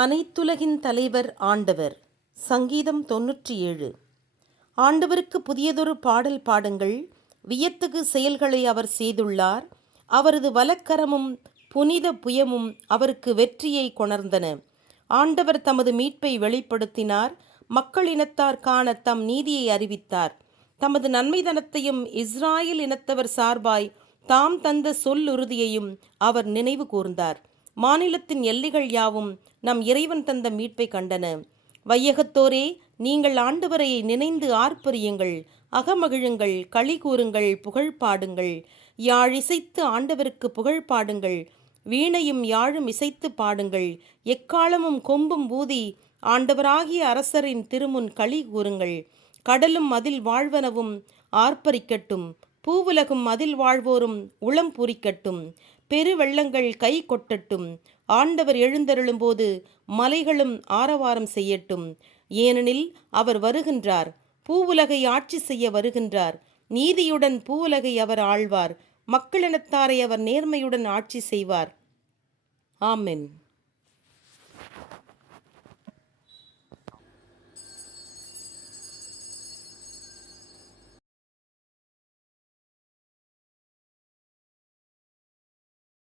அனைத்துலகின் தலைவர் ஆண்டவர். சங்கீதம் 97. ஆண்டவருக்கு புதியதொரு பாடல் பாடுங்கள். வியத்தகு செயல்களை அவர் செய்துள்ளார். அவரது வலக்கரமும் புனித புயமும் அவருக்கு வெற்றியை கொணர்ந்தன. ஆண்டவர் தமது மீட்பை வெளிப்படுத்தினார். மக்களினத்தார் காண தம் நீதியை அறிவித்தார். தமது நன்மைதனத்தையும் இஸ்ராயல் இனத்தவர் சார்பாய் தாம் தந்த சொல்லுறுதியையும் அவர் நினைவு கூர்ந்தார். மாநிலத்தின் எல்லைகள் யாவும் நம் இறைவன் தந்த மீட்பை கண்டன. வையகத்தோரே, நீங்கள் ஆண்டவரை நினைந்து ஆர்ப்பரியுங்கள், அகமகிழுங்கள், களி கூறுங்கள், புகழ் பாடுங்கள். யாழ் இசைத்து ஆண்டவருக்கு புகழ் பாடுங்கள். வீணையும் யாழும் இசைத்து பாடுங்கள். எக்காலமும் கொம்பும் ஊதி ஆண்டவராகிய அரசரின் திருமுன் களி கூறுங்கள். கடலும் அதில் வாழ்வனவும் ஆர்ப்பரிக்கட்டும். பூவுலகும் அதில் வாழ்வோரும் உளம் பூரிக்கட்டும். பெருவெள்ளங்கள் கை கொட்டட்டும். ஆண்டவர் எழுந்தருளும்போது மலைகளும் ஆரவாரம் செய்யட்டும். ஏனெனில் அவர் வருகின்றார். பூவுலகை ஆட்சி செய்ய வருகின்றார். நீதியுடன் பூவுலகை அவர் ஆழ்வார். மக்களினத்தாரை அவர் நேர்மையுடன் ஆட்சி செய்வார். ஆமென்.